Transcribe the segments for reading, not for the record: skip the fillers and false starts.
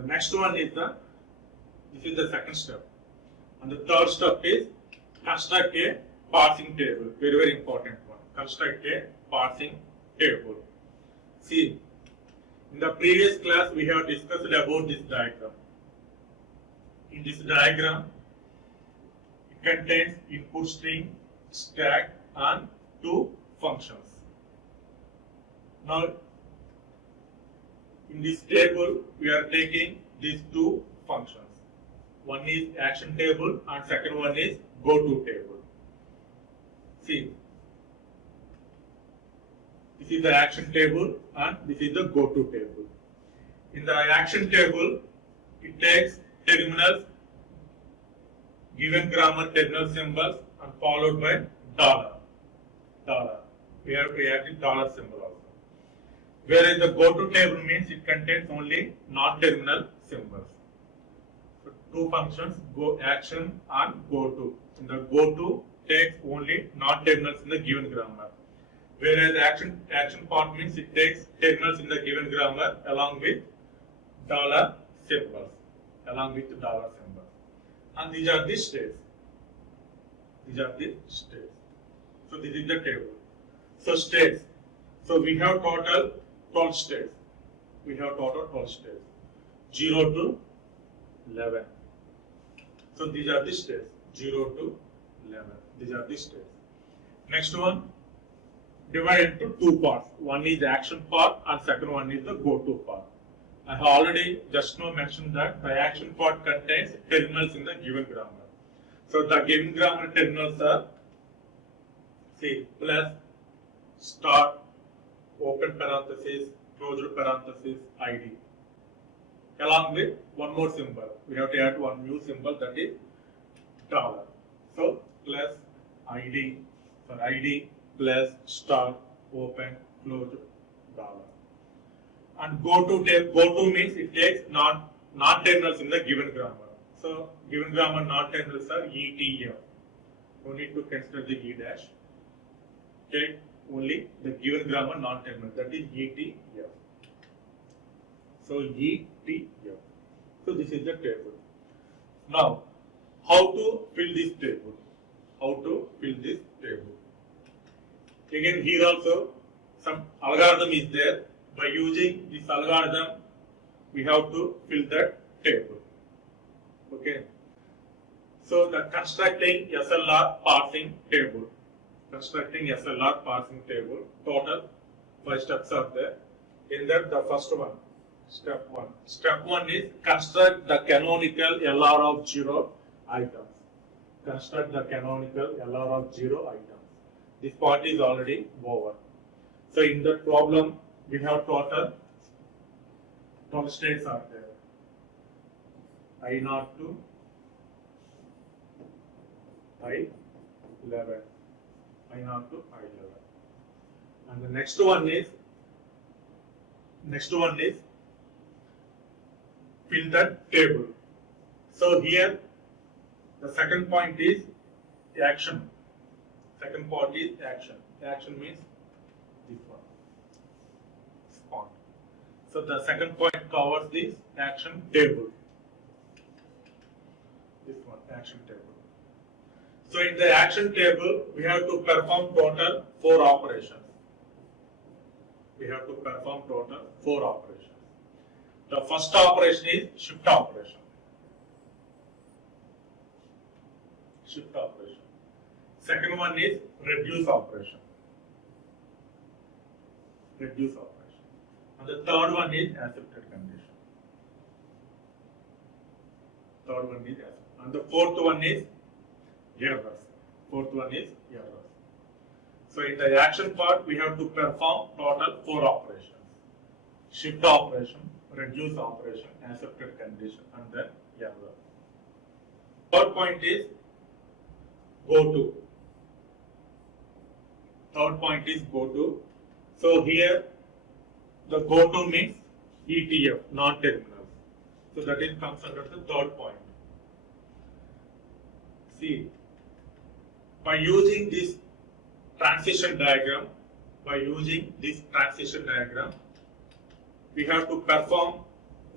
the next one is this is the second step. And the third step is construct a parsing table. Very, very important one. Construct a parsing table. See, in the previous class we have discussed about this diagram. In this diagram, it contains input string, stack, and two functions. Now, in this table, we are taking these two functions. One is action table and second one is go to table. See, this is the action table and this is the go to table. In the action table, it takes terminals, given grammar terminal symbols and followed by dollar. We have to add the dollar symbol also. Whereas the go to table means it contains only non-terminal symbols. So two functions, go action and go to. In the go to takes only non-terminals in the given grammar. Whereas action part means it takes terminals in the given grammar along with dollar symbols. And these are the states. So this is the table. So states. So we have total 12 states. 0 to 11. So these are the states. 0 to 11. These are the states. Next one, divide into two parts. One is the action part and second one is the go to part. I have already just now mentioned that the action part contains terminals in the given grammar. So the given grammar terminals are, see, plus, start, open parenthesis, closed parenthesis, ID. Along with one more symbol. We have to add one new symbol, that is dollar. So plus ID, for ID plus start, open, close, dollar. And go to means it takes non-terminals in the given grammar. So given grammar non-terminals are ETF. No need to consider the E dash. Take only the given grammar non-terminal, that is ETF. So ETF. So this is the table. Now, how to fill this table? Again, here also some algorithm is there. By using this algorithm, we have to fill that table. Okay. So the constructing SLR parsing table. Total 5 steps are there. In that, the first one, step 1. Step 1 is construct the canonical LR of 0 items. This part is already over. So in that problem, we have total 12 states are there. I0 to I11. And the next one is fill that table. So here the second point is action. Second part is action. Action means this one. Font. So the second point covers this action table. This one, action table. So in the action table, we have to perform total 4 operations. The first operation is shift operation. Second one is reduce operation. And the third one is accepted condition. And the fourth one is errors. So in the action part, we have to perform total 4 operations. Shift operation, reduce operation, accepted condition, and then error. Third point is go to. So here the go to means ETF, non-terminals. So that is comes under the third point. See, by using this transition diagram, we have to perform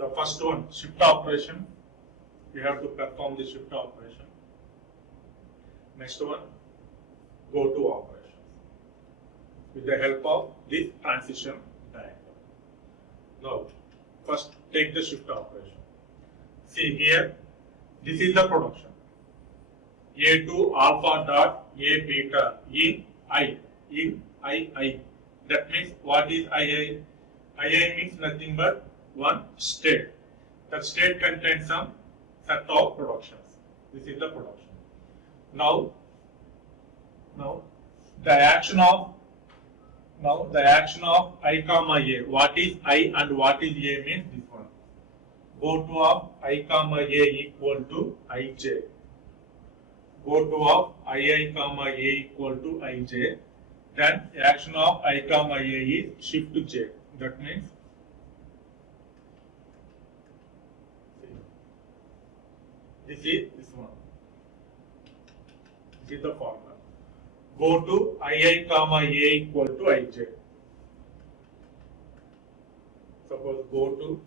The first one, shift operation. We have to perform the shift operation. Next one, go to operation with the help of this transition diagram. Now, first take the shift operation. See here, this is the production. A2 alpha dot A beta in I. That means what is II? II means nothing but one state. That state contains some set of productions. This is the production. Now the action of I comma A. What is I and what is A means this one. Go to of I comma A equal to Ij. Go to of I comma A equal to Ij. Then action of I comma A is shift to J. That means this is this one. This is the formula. Go to I comma A equal to Ij. Suppose go to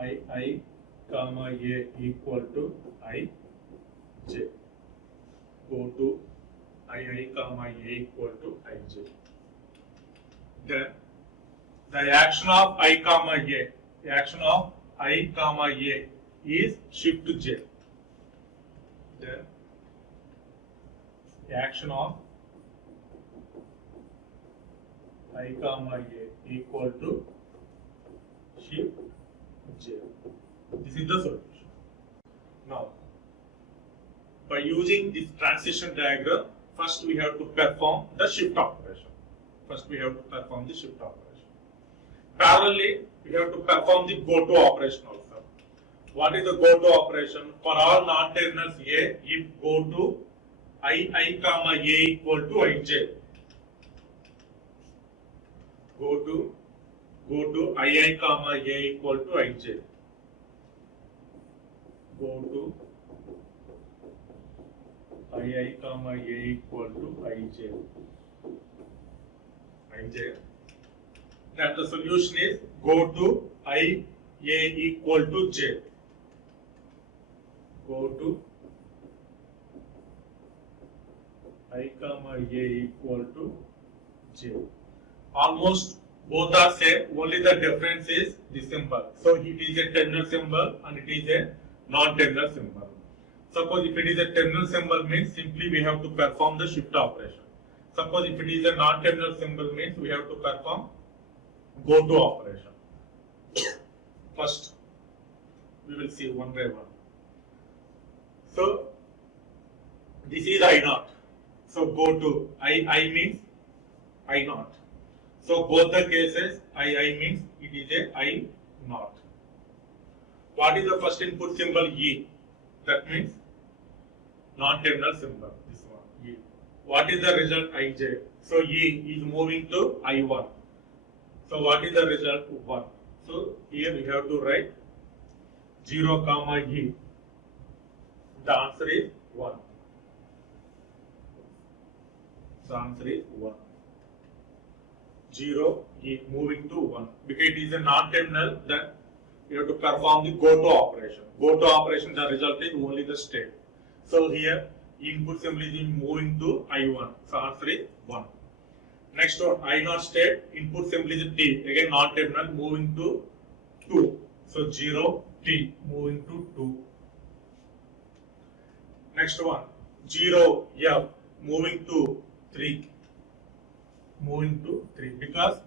I comma A equal to Ij. Go to I comma A equal to Ij. Then the action of I comma A, the action of I comma A is shift to J. Then the action of I comma A equal to shift J. This is the solution. Now, by using this transition diagram, first we have to perform the shift operation. Parallelly, we have to perform the go to operation also. What is the go to operation? For all non-terminals A, if go to I comma A equal to Ij. Go to I comma A equal to Ij. Go to I comma A equal to Ij. Then the solution is go to I A equal to J. Go to I comma A equal to J. Almost both are same, only the difference is the symbol. So it is a terminal symbol and it is a non-terminal symbol. Suppose if it is a terminal symbol means simply we have to perform the shift operation. Suppose if it is a non-terminal symbol means we have to perform go to operation. First, we will see one by one. So this is I naught. So go to I means I naught. So both the cases I means it is a I naught. What is the first input symbol? E. That means non-terminal symbol. This one E. What is the result? Ij. So E is moving to I1. So what is the result? 1. So here we have to write 0 comma E. The answer is 1. The answer is 1. 0 E moving to 1. Because it is a non-terminal, then we have to perform the go to operation. Go to operation, the result is only the state. So here input symbol is moving to I1. So answer is 1. Next one, I naught state, input symbol is T. Again non-terminal moving to 2. So 0 T moving to 2. Next one, 0 F moving to 3. Moving to 3 because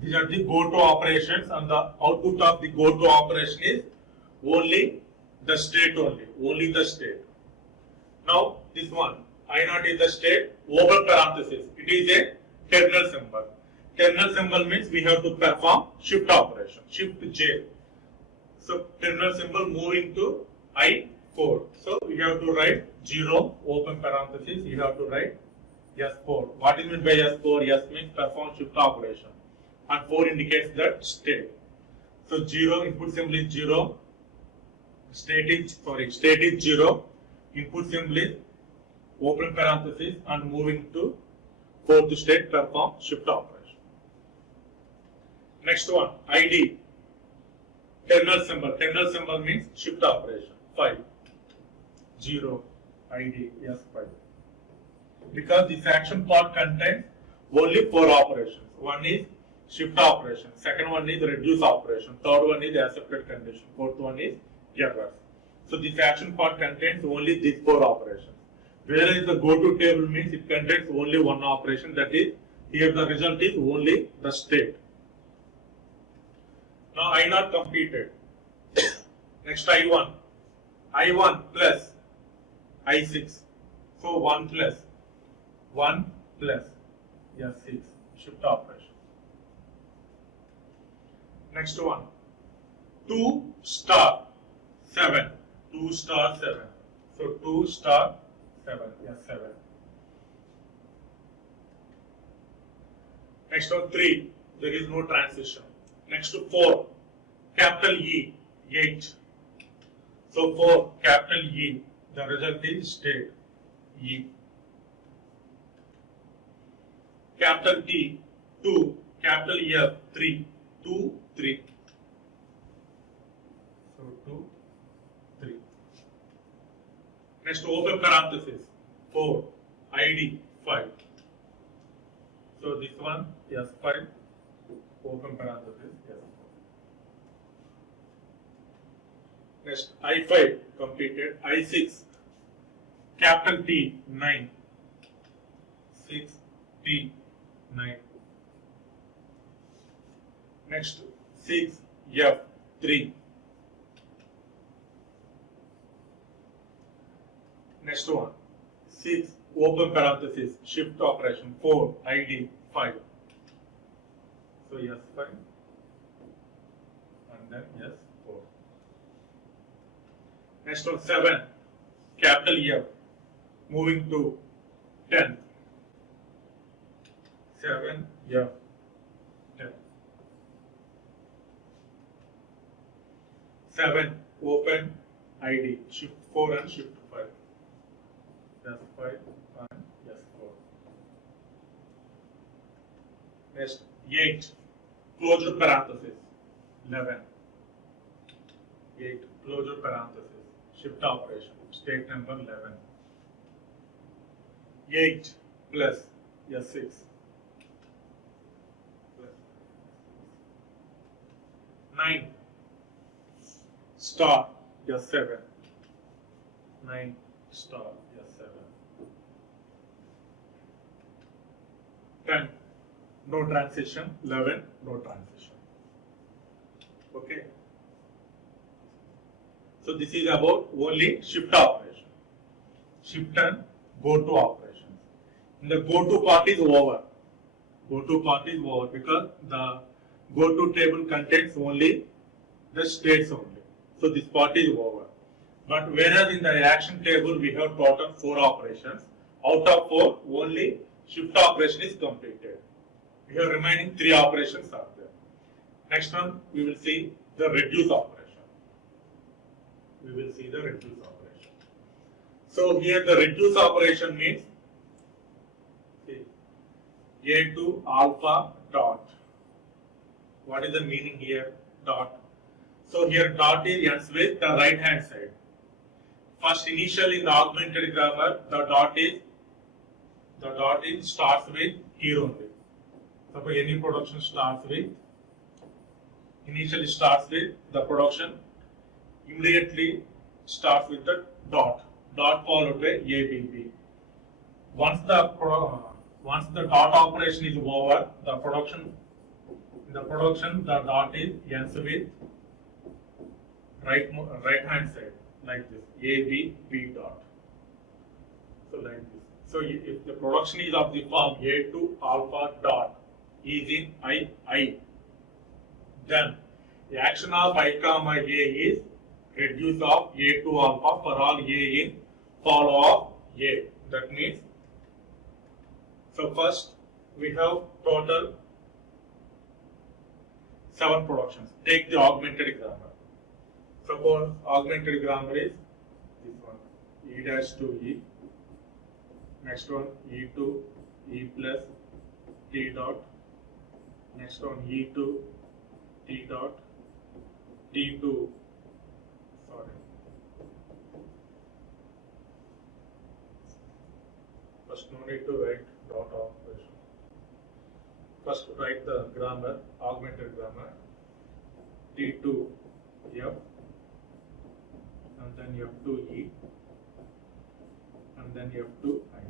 these are the go to operations and the output of the go to operation is only the state only the state. Now this one, I naught is the state, open parenthesis, it is a terminal symbol. Terminal symbol means we have to perform shift operation, shift J. So terminal symbol moving to I4. So we have to write 0, open parenthesis, you have to write S4. What is meant by S4? S means perform shift operation. And 4 indicates that state. So 0, input symbol is 0, state is 0, input symbol is open parenthesis and moving to 4th state, perform shift operation. Next one, ID. Terminal symbol. Terminal symbol means shift operation. 5. 0. ID. Yes, 5. Because this action part contains only 4 operations. One is shift operation. Second one is reduce operation. Third one is accepted condition. Fourth one is errors. So this action part contains only these 4 operations. Whereas the go to table means it contains only one operation, that is, here the result is only the state. Now I not completed. Next I1. I1 plus I6. So 1 plus yes 6 shift operation. Next one. 2 star 7. 2 star 7. So 2 star 7. Yes 7. Next one 3. There is no transition. Next to 4. Capital E 8. So 4 capital E. The result is state E. Capital T 2. Capital F 3. 2 3. So 2 3. Next open parenthesis 4 ID 5. So this one yes 5 open parenthesis yes 4. Next I5 completed. I6 capital T 9 6 T 9. Next 6 F 3. Next one 6 open parenthesis shift operation 4 ID 5. So yes 5 and then yes 4. Next one 7 capital F moving to 10. 7 F 10. 7 open ID shift 4 and shift 5. Yes 5 and yes 4. Next 8 closure parenthesis 11. 8 closure parenthesis shift operation state number 11. 8 plus yes 6 plus 9 star yes 7. 9 star yes 7. 10 no transition. 11 no transition. Okay. So this is about only shift operation. Shift and go to operations. And the go to part is over. Go to part is over because the go to table contains only the states only. So this part is over. But whereas in the action table we have total 4 operations. Out of 4 only shift operation is completed. We have remaining 3 operations are there. Next one we will see the reduce operation. We will see the reduce operation. So here the reduce operation means A2 alpha dot. What is the meaning here? Dot. So here dot is ends with the right hand side. First initially in the augmented grammar the dot is starts with here only. Suppose any production starts with initially starts with the production immediately starts with the dot followed by ABB. Once the dot operation is over, the production the dot is ends with right hand side like this AB dot. So like this. So if the production is of the form A2 alpha dot is in I, then the action of I comma A is reduce of A2 alpha for all A in follow of A. That means, so first we have total 7 productions. Take the augmented grammar. Suppose augmented grammar is this one, E dash to E. Next one, E2, E plus, T dot. Next one, E2, T dot T2, sorry, first no need to write dot operation. First write the grammar, augmented grammar, T2 F and then F2 E and then F2 I.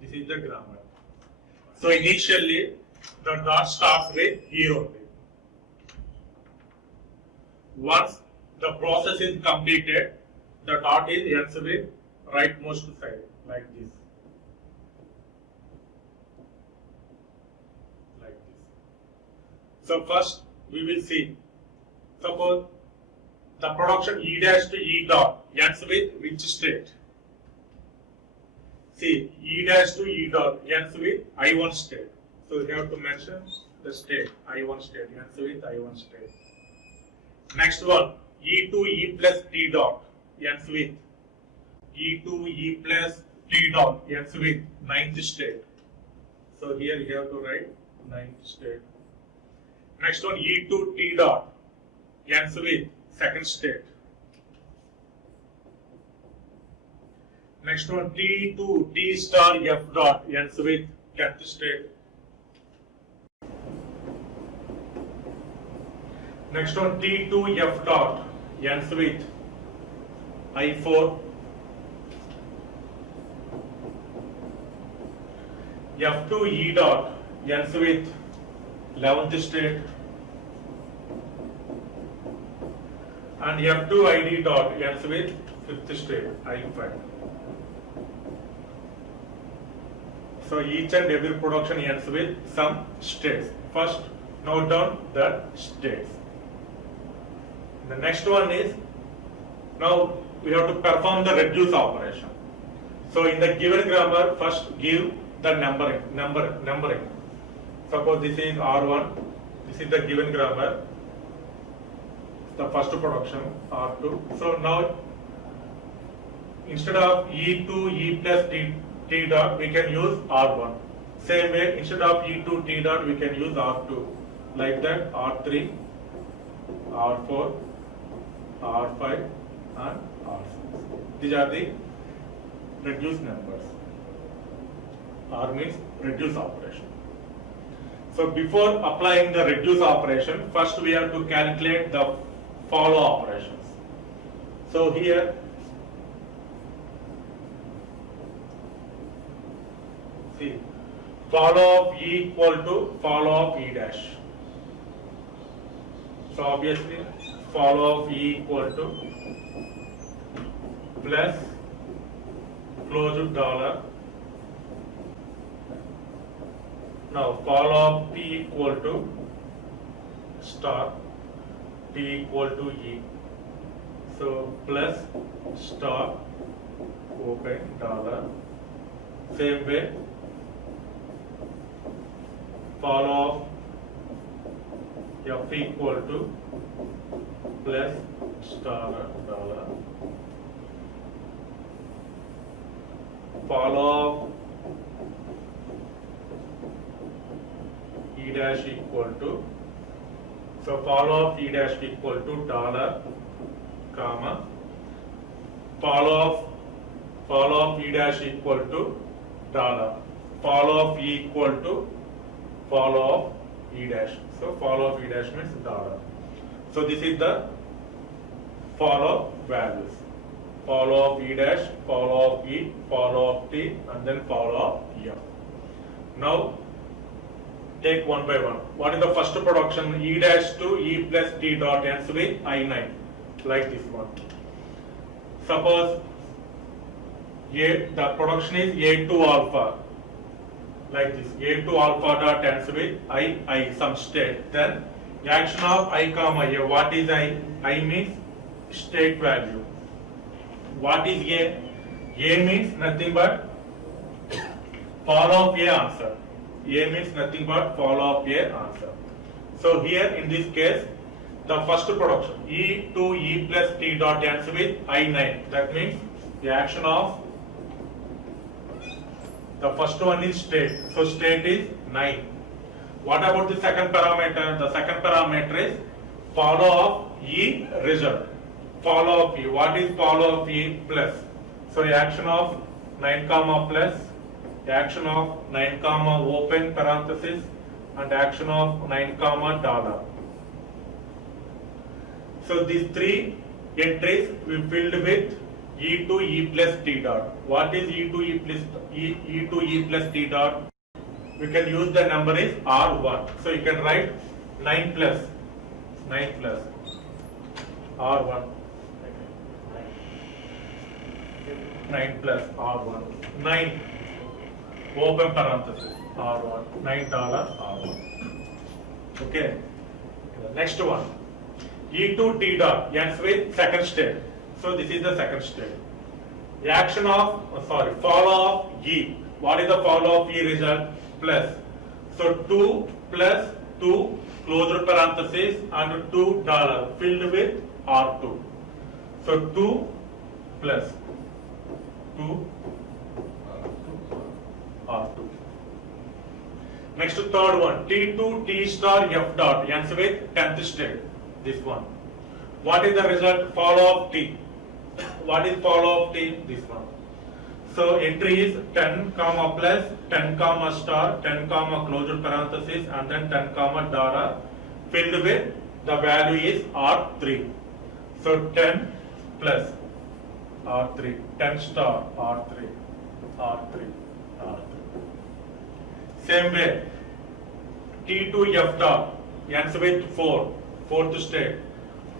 This is the grammar. So initially the dot starts with here only. Once the process is completed, the dot is ends with rightmost side like this. Like this. So first we will see, suppose the production E dash to E dot ends with which state? See, E dash to E dot ends with I1 state. So you have to mention the state, I1 state, ends with I1 state. Next one, E to E plus T dot ends with E to E plus T dot ends with ninth state. So here you have to write ninth state. Next one, E to T dot ends with second state. Next one, T to T star F dot ends with 10th state. Next one, T to F dot ends with I4. F to E dot ends with 11th state. And F2 ID dot ends with 5th state, I5. So each and every production ends with some states. First, note down the states. The next one is, now we have to perform the reduce operation. So in the given grammar, first give the numbering. Suppose this is R1, this is the given grammar, the first production R2. So now instead of E to E plus T dot, we can use R1. Same way, instead of E to T dot, we can use R2. Like that, R3, R4, R5 and R6. These are the reduced numbers. R means reduce operation. So before applying the reduce operation, first we have to calculate the follow operations. So here, see, follow of E equal to follow of E dash. So obviously, follow of E equal to plus close dollar. Now follow of T equal to star, T equal to E. So plus star open dollar. Same way, follow of F equal to plus star dollar. Follow E dash equal to, so follow of E dash equal to dollar, comma, follow of E dash equal to dollar, follow of E equal to follow of E dash. So follow of E dash means dollar. So this is the follow values. Follow of E dash, follow of E, follow of T, and then follow of F. Now take one by one. What is the first production? E dash to E plus T dot ends with I9, like this one. Suppose the production is A2 alpha, like this. A2 alpha dot ends with I, some state. Then action of I comma A. What is I? I means state value. What is A? A means nothing but follow of A answer. A means nothing but follow of A answer. So here in this case, the first production E to E plus T dot ends with I9. That means the action of the first one is state. So state is 9. What about the second parameter? The second parameter is follow of E result. Follow of E. What is follow of E plus? So action of 9 comma plus, action of 9 comma open parenthesis, and action of 9 comma dollar. So these three entries we filled with E to E plus T dot. What is E to E plus E to E plus T dot? We can use the number is R1. So you can write 9 plus R1. 9 plus R1. 9 open parenthesis R1. $9 R1. Okay. Next one. E to T dot ends with second state. So this is the second state. The action of follow of E. What is the follow of E result? Plus. So 2 plus 2 closed parenthesis and $2 filled with R2. So 2 plus 2 R2. Next third one. T2 T star F dot ends with 10th state. This one. What is the result? Follow of T. What is follow of T? This one. So entry is 10 comma plus 10 comma star 10 comma closed parenthesis and then 10 comma dollar filled with the value is R3. So 10 plus R3 10 star R3 R3 R3. Same way T2 F dot ends with 4 fourth state.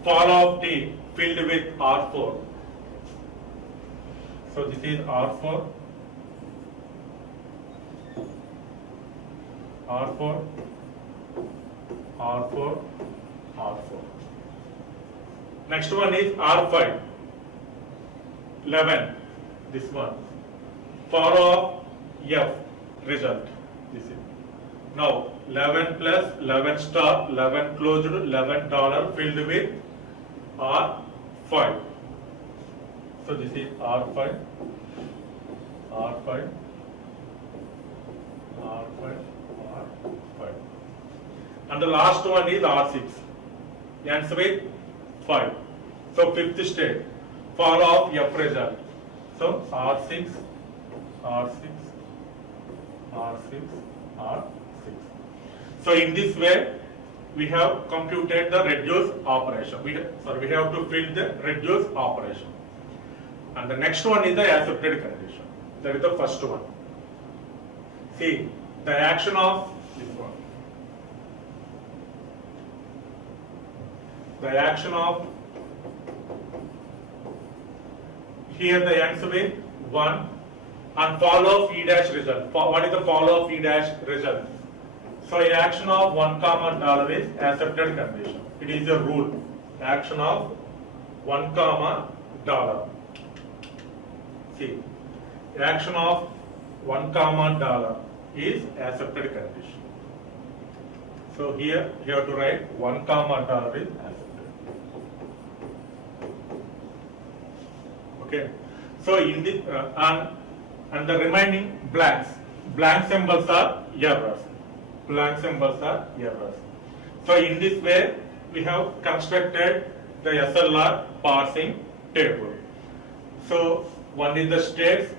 Follow of T filled with R4. So this is R4, R4, R4, R4. Next one is R5, 11, this one. Follow of F result. This is. Now 11 plus 11 star 11 closed $11 filled with R5. So this is R5, R5, R5, R5. And the last one is R6. Ends with 5. So fifth state. Follow of F result. So R6, R6, R6, R6. So in this way, we have computed the reduce operation. We have to fill the reduce operation. And the next one is the accepted condition. That is the first one. See, the action of this one. The action of here the ends with 1 and follow of E dash result. What is the follow of E dash result? So the action of 1 comma dollar is accepted condition. It is a rule. Action of 1 comma dollar. See, the action of 1 comma dollar is accepted condition. So here you have to write 1 comma dollar is accepted. Okay. So in the and the remaining blank symbols are errors. Blank symbols are errors. So in this way we have constructed the SLR parsing table. So one is the states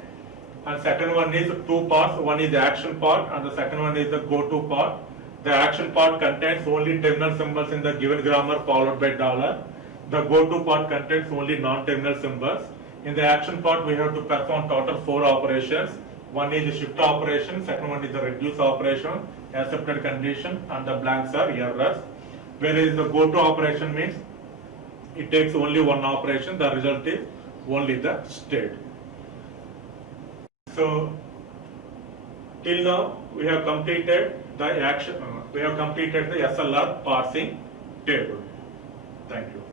and second one is two parts. One is the action part and the second one is the go-to part. The action part contains only terminal symbols in the given grammar followed by dollar. The go-to part contains only non-terminal symbols. In the action part we have to perform total 4 operations. One is the shift operation, second one is the reduce operation, accepted condition, and the blanks are errors. Whereas the go-to operation means it takes only one operation, the result is only the state. So till now we have completed the action, we have completed the SLR parsing table. Thank you.